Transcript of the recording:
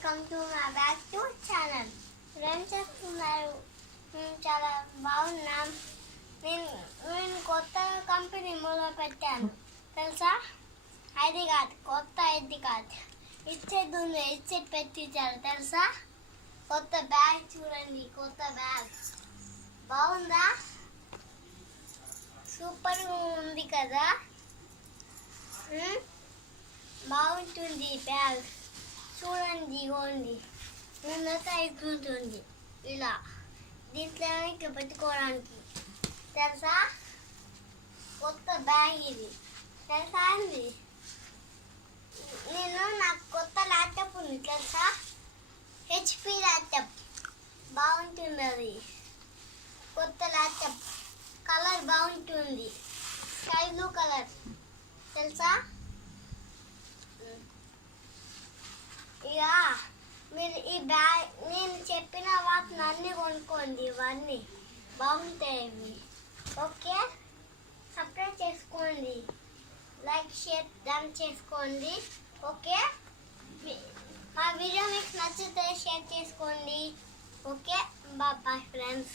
Welcome to my back to channel. ఏం చేస్తున్నారు? చాలా బాగున్నాం. నేను కొత్త కంపెనీ మొదలు పెట్టాను తెలుసా. ఐడి కార్డ్, కొత్త ఐడి కార్డ్ ఇచ్చేది పెట్టించారు తెలుసా. కొత్త బ్యాగ్ చూడండి, కొత్త బ్యాగ్ బాగుందా? సూపర్గా ఉంది కదా. బాగుంటుంది బ్యాగ్ చూడండి. ఇగోండి నిన్నతో ఎక్కుతుంది ఇలా దీంట్లో పెట్టుకోవడానికి తెలుసా. కొత్త బ్యాగ్ ఇది తెలుసా అండి. నాకు కొత్త ల్యాప్టాప్ ఉంది తెలుసా. హెచ్పి ల్యాప్టాప్ బాగుంటుంది. అది కొత్త ల్యాప్టాప్ కలర్ బాగుంటుంది, స్కై బ్లూ కలర్ తెలుసా. ఇక మీరు ఈ బ్యాగ్ నేను చెప్పిన వాటిని అన్నీ కొనుక్కోండి, ఇవన్నీ బాగుంటాయి ఇవి. ఓకే, సబ్స్క్రైబ్ చేసుకోండి, లైక్ షేర్ డన్ చేసుకోండి. ఓకే, మా వీడియో మీకు నచ్చితే షేర్ చేసుకోండి. Okay, bye friends.